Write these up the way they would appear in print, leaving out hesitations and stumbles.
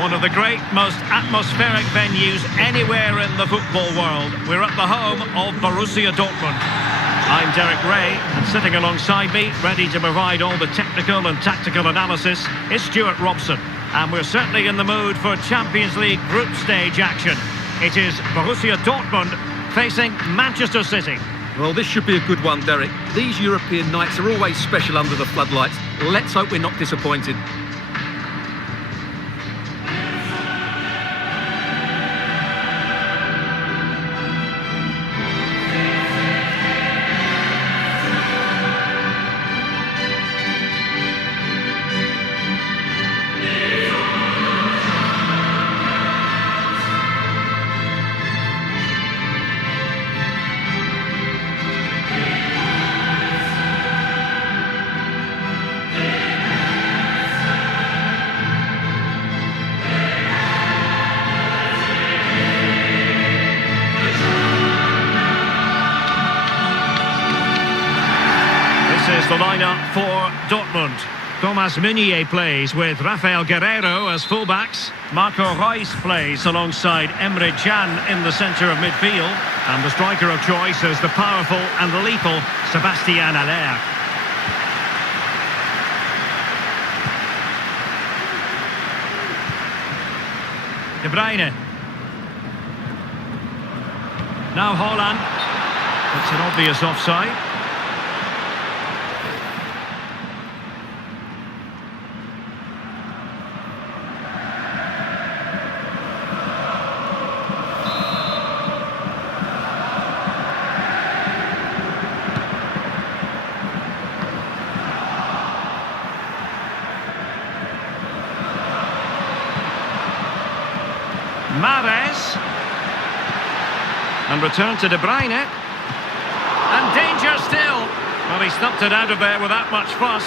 One of the great, most atmospheric venues anywhere in the football world. We're at the home of Borussia Dortmund. I'm Derek Ray, and sitting alongside me, ready to provide all the technical and tactical analysis, is Stuart Robson. And we're certainly in the mood for Champions League group stage action. It is Borussia Dortmund facing Manchester City. Well, this should be a good one, Derek. These European nights are always special under the floodlights. Let's hope we're not disappointed. Is the lineup for Dortmund. Thomas Meunier plays with Rafael Guerreiro as fullbacks. Marco Reus plays alongside Emre Can in the centre of midfield. And the striker of choice is the powerful and lethal Sébastien Haller. De Bruyne. Now Haaland. It's an obvious offside. Mahrez, and return to De Bruyne, and danger still. Well, he snubbed it out of there without much fuss.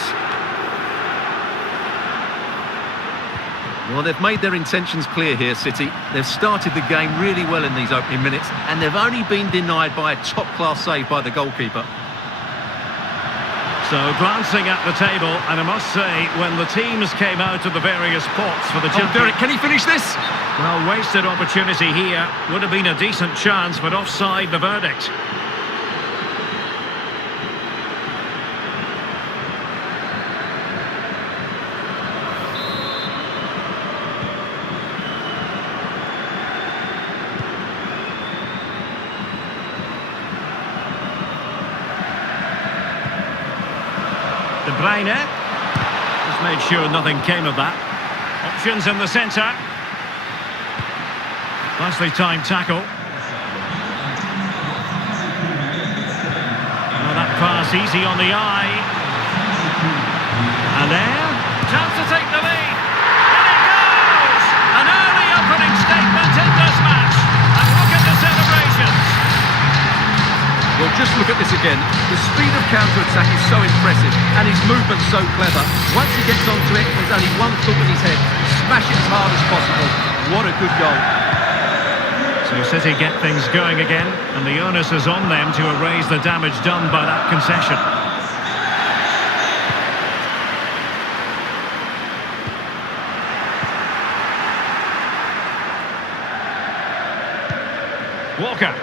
Well, they've made their intentions clear here, City. They've started the game really well in these opening minutes, and they've only been denied by a top-class save by the goalkeeper. So, glancing at the table, and I must say, when the teams came out of the various pots for the Champions... Derek, can he finish this? Well, wasted opportunity here. Would have been a decent chance, but offside the verdict. De Bruyne just made sure nothing came of that. Options in the centre. Nicely timed tackle. Oh, that pass easy on the eye. And there, chance to take the lead. And it goes! An early opening statement in this match. And look at the celebrations. Well, just look at this again. The speed of counter-attack is so impressive, and his movement's so clever. Once he gets onto it, there's only one thought in his head: smash it as hard as possible. What a good goal. So City get things going again, and the onus is on them to erase the damage done by that concession. Walker.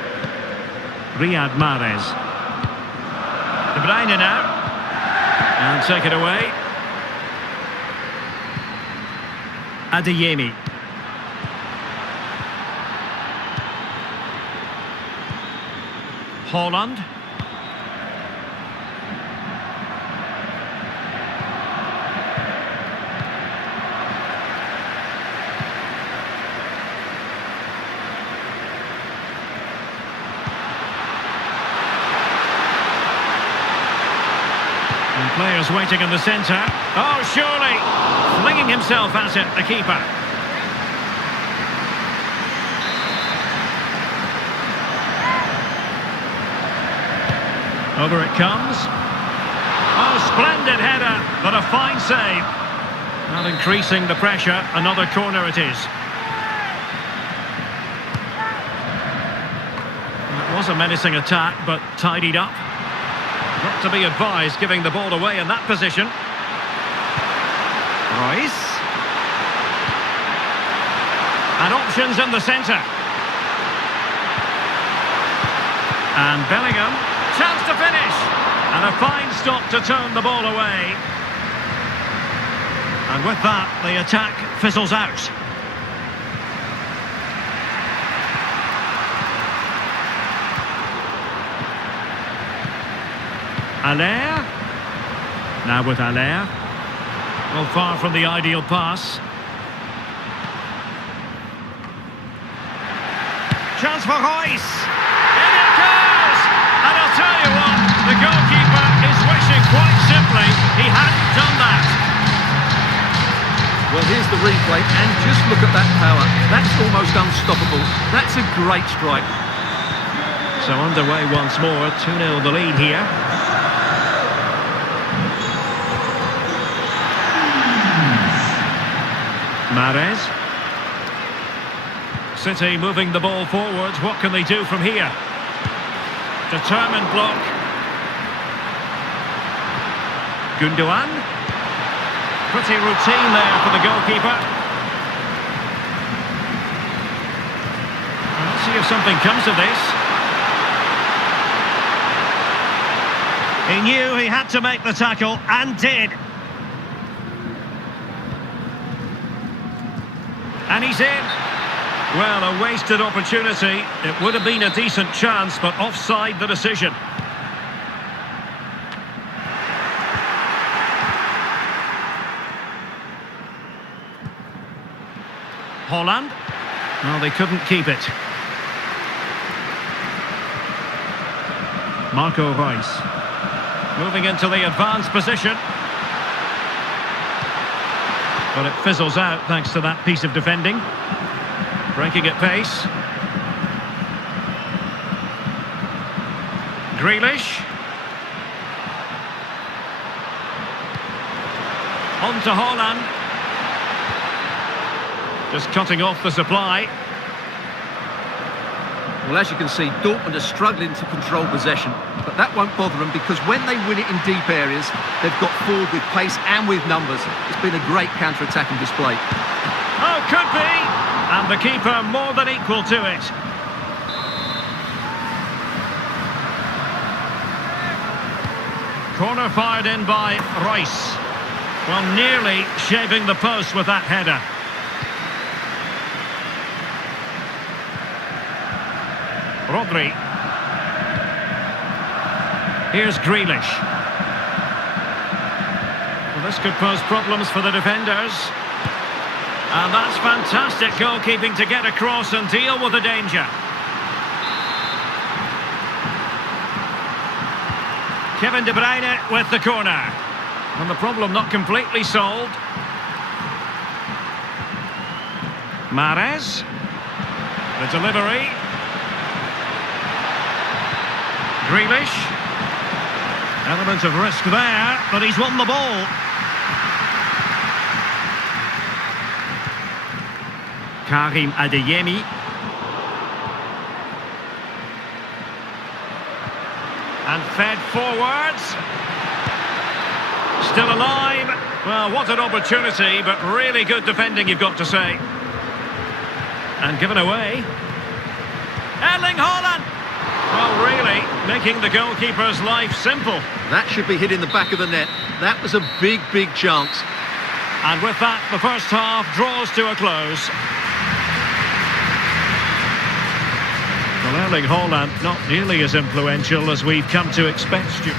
Riyad Mahrez. De Bruyne now. And take it away. Adeyemi. Haaland. And players waiting in the centre. Oh, surely! Flinging himself at it, the keeper. Over it comes. Oh, splendid header, but a fine save. Not increasing the pressure, another corner it is. It was a menacing attack, but tidied up. Not to be advised giving the ball away in that position. Reus. And options in the centre. And Bellingham. Chance to finish. And a fine stop to turn the ball away. And with that, the attack fizzles out. Allaire. Now with Allaire. Well, far from the ideal pass. Chance for Royce. In it goes! And I'll tell you what, the goalkeeper is wishing quite simply he hadn't done that. Well, here's the replay, and just look at that power. That's almost unstoppable. That's a great strike. So underway once more, 2-0 the lead here. Mahrez. City moving the ball forwards. What can they do from here? Determined block. Gundogan. Pretty routine there for the goalkeeper. Let's see if something comes of this. He knew he had to make the tackle, and did. And he's in. Well, a wasted opportunity. It would have been a decent chance, but offside the decision. Haaland. Well, they couldn't keep it. Marco Reus. Moving into the advanced position. But it fizzles out thanks to that piece of defending. Breaking at pace. Grealish. On to Haaland. Just cutting off the supply. Well, as you can see, Dortmund are struggling to control possession, but that won't bother them because when they win it in deep areas, they've got forward with pace and with numbers. It's been a great counter-attacking display. Oh, could be! And the keeper more than equal to it. Corner fired in by Reus. Well, nearly shaving the post with that header. Rodri. Here's Grealish. Well, this could pose problems for the defenders. And that's fantastic goalkeeping to get across and deal with the danger. Kevin De Bruyne with the corner. And the problem not completely solved. Mahrez. The delivery. Grealish. Element of risk there, but he's won the ball. Karim Adeyemi. And fed forwards. Still alive. Well, what an opportunity, but really good defending, you've got to say. And given away. Erling Haaland. Well, really, making the goalkeeper's life simple. That should be hit in the back of the net. That was a big, big chance. And with that, the first half draws to a close. Well, Erling Haaland not nearly as influential as we've come to expect, Stuart.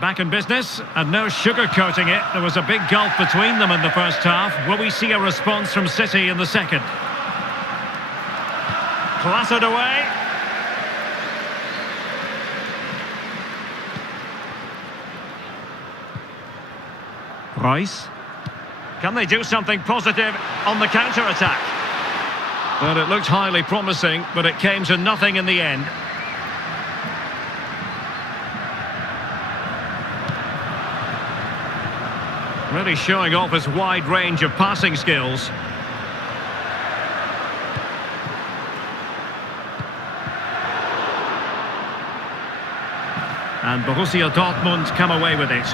Back in business, and no sugarcoating it. There was a big gulf between them in the first half. Will we see a response from City in the second? Clattered away. Reus. Can they do something positive on the counter-attack? Well, it looked highly promising, but it came to nothing in the end. Really showing off his wide range of passing skills. And Borussia Dortmund come away with it.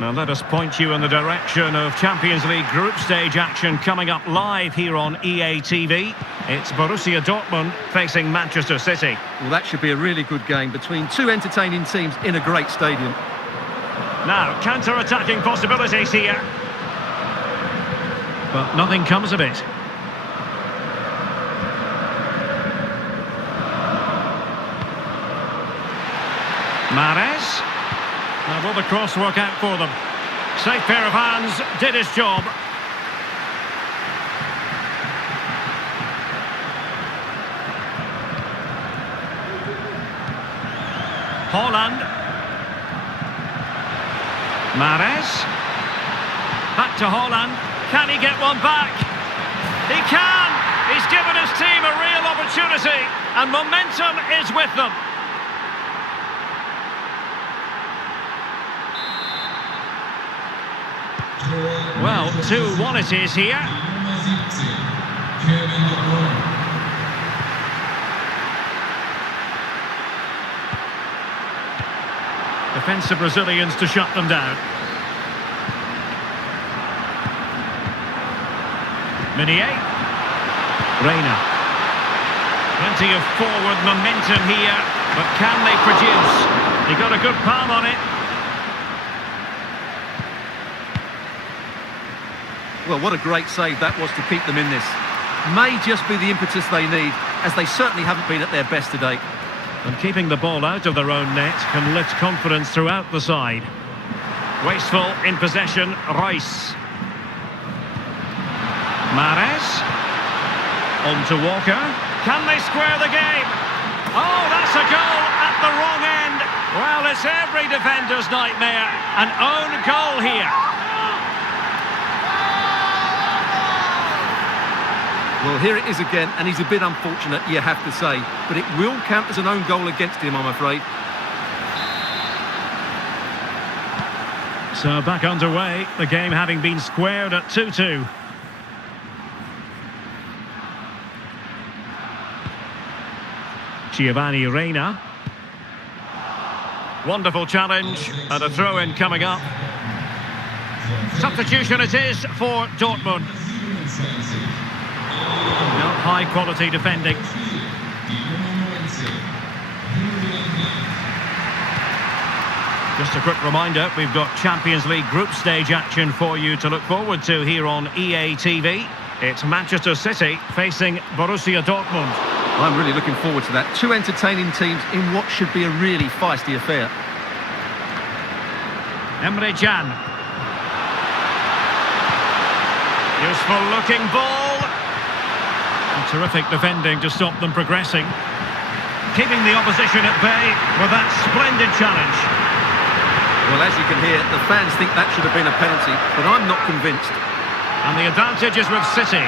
Now let us point you in the direction of Champions League group stage action coming up live here on EA TV. It's Borussia Dortmund facing Manchester City. Well, that should be a really good game between two entertaining teams in a great stadium. Now, counter-attacking possibilities here. But nothing comes of it. Mahrez. Now will the cross work out for them? Safe pair of hands, did his job. Haaland. Mahrez. Back to Haaland. Can he get one back? He can! He's given his team a real opportunity, and momentum is with them. Well, 2-1 it is here. Defensive Brazilians to shut them down. Meunier. Reina. Plenty of forward momentum here, but can they produce? He got a good palm on it. Well, what a great save that was to keep them in this. May just be the impetus they need, as they certainly haven't been at their best today. And keeping the ball out of their own net can lift confidence throughout the side. Wasteful in possession, Rice. Mahrez. On to Walker. Can they square the game? Oh, that's a goal at the wrong end. Well, it's every defender's nightmare. An own goal here. Well, here it is again, and he's a bit unfortunate, you have to say. But it will count as an own goal against him, I'm afraid. So back underway, the game having been squared at 2-2. Giovanni Reina. Wonderful challenge, and a throw-in coming up. Substitution it is for Dortmund. Not high-quality defending. Just a quick reminder, we've got Champions League group stage action for you to look forward to here on EA TV. It's Manchester City facing Borussia Dortmund. I'm really looking forward to that. Two entertaining teams in what should be a really feisty affair. Emre Can. Useful looking ball. And terrific defending to stop them progressing. Keeping the opposition at bay with that splendid challenge. Well, as you can hear, the fans think that should have been a penalty, but I'm not convinced. And the advantage is with City.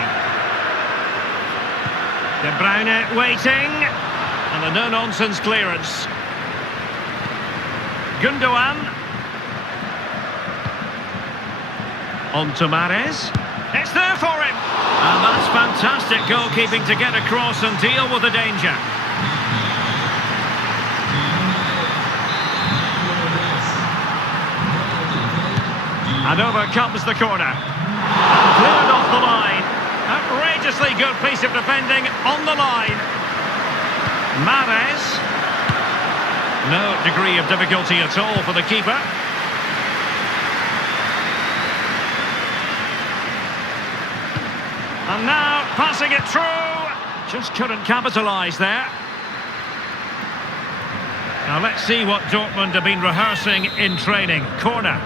De Bruyne waiting. And a no-nonsense clearance. Gundogan. On to Mahrez. It's there for him. And that's fantastic goalkeeping to get across and deal with the danger. And over comes the corner. And cleared off the line. Outrageously good piece of defending on the line. Mahrez. No degree of difficulty at all for the keeper. And now passing it through. Just couldn't capitalise there. Now let's see what Dortmund have been rehearsing in training. Corner.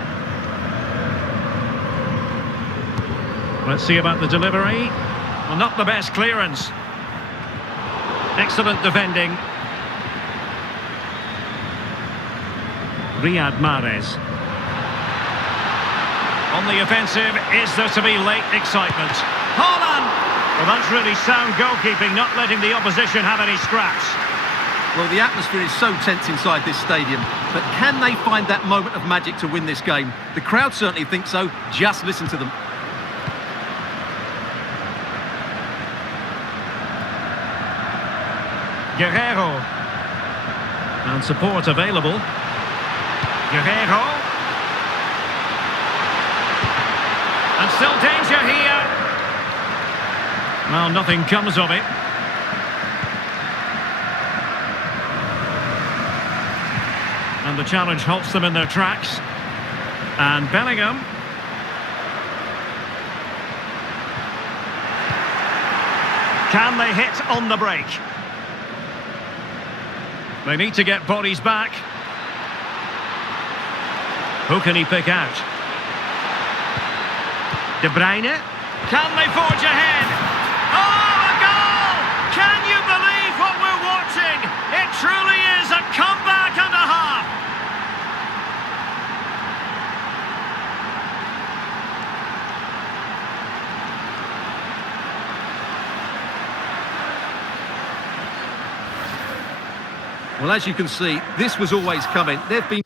Let's see about the delivery. Well, not the best clearance. Excellent defending. Riyad Mahrez. On the offensive, is there to be late excitement? Haaland! Well, that's really sound goalkeeping, not letting the opposition have any scraps. Well, the atmosphere is so tense inside this stadium, but can they find that moment of magic to win this game? The crowd certainly think so. Just listen to them. Guerrero. And support available. Guerrero. And still danger here. Well, nothing comes of it. And the challenge halts them in their tracks. And Bellingham. Can they hit on the break? They need to get bodies back. Who can he pick out? De Bruyne. Can they forge ahead? Oh, a goal! Can you believe what we're watching? It truly is a comeback and a half. Well, as you can see, this was always coming. They've been...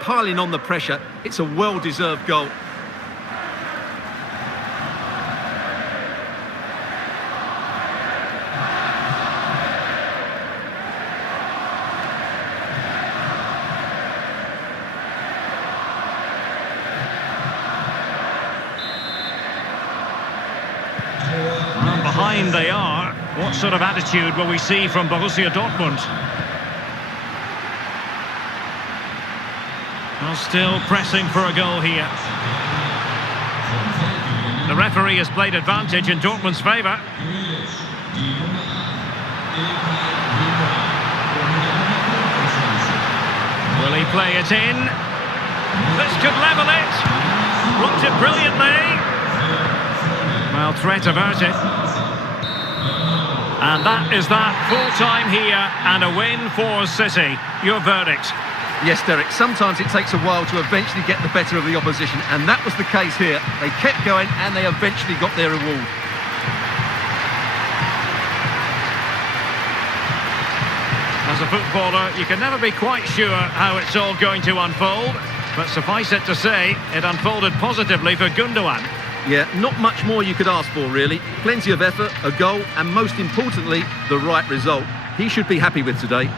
piling on the pressure. It's a well-deserved goal. Well, behind they are. What sort of attitude will we see from Borussia Dortmund? Well, still pressing for a goal here. The referee has played advantage in Dortmund's favour. Will he play it in? This could level it. Blocked it brilliantly. Well, threat averted. And that is that. Full time here and a win for City. Your verdict? Yes, Derek, sometimes it takes a while to eventually get the better of the opposition, and that was the case here. They kept going and they eventually got their reward. As a footballer, you can never be quite sure how it's all going to unfold, but suffice it to say, it unfolded positively for Gundogan. Yeah, not much more you could ask for, really. Plenty of effort, a goal, and most importantly, the right result. He should be happy with today.